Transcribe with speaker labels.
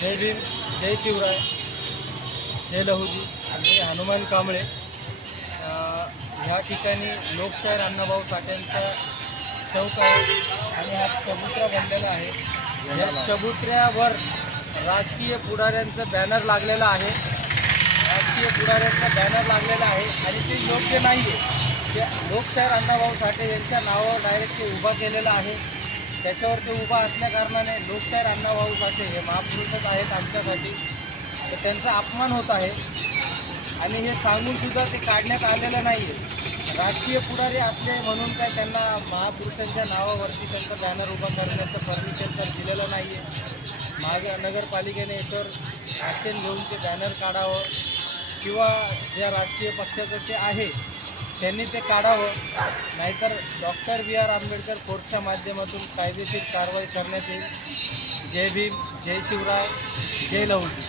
Speaker 1: जय भीम जय शिवराय जय लहुजी आणि हनुमान कांबळे. ह्या ठिकाणी लोकशाहीर अण्णाभाऊ साठ्यांचा चौक आहे आणि हा चबुत्रा बनलेला आहे. या चबुत्र्यावर राजकीय पुढाऱ्यांचं बॅनर लागलेलं आहे. राजकीय पुढाऱ्यांचा बॅनर लागलेला आहे. आणि ते योग्य नाही आहे ते लोकशाहीर अण्णाभाऊ साठे यांच्या नावावर डायरेक्ट ते उभा केलेलं आहे. त्याच्यावर ते उभा असल्याकारणाने लोकशाहीर अण्णाभाऊ साठे हे महापुरुषच आहेत आमच्यासाठी. तर त्यांचा अपमान होत आहे. आणि हे सांगून सुद्धा ते काढण्यात आलेलं नाही आहे राजकीय पुढारी असले म्हणून काय त्यांना महापुरुषांच्या नावावरती त्यांचं बॅनर उभं करण्याचं परमिशन तर दिलेलं नाही आहे महाग नगरपालिकेने याच्यावर ॲक्शन घेऊन ते बॅनर काढावं किंवा ज्या राजकीय पक्षाचं ते आहे त्यांनी ते काढावं. नाहीतर डॉक्टर बी आर आंबेडकर कोर्टच्या माध्यमातून कायदेशीर कारवाई करण्यात येईल. जय भीम जय शिवराय जय लहुजी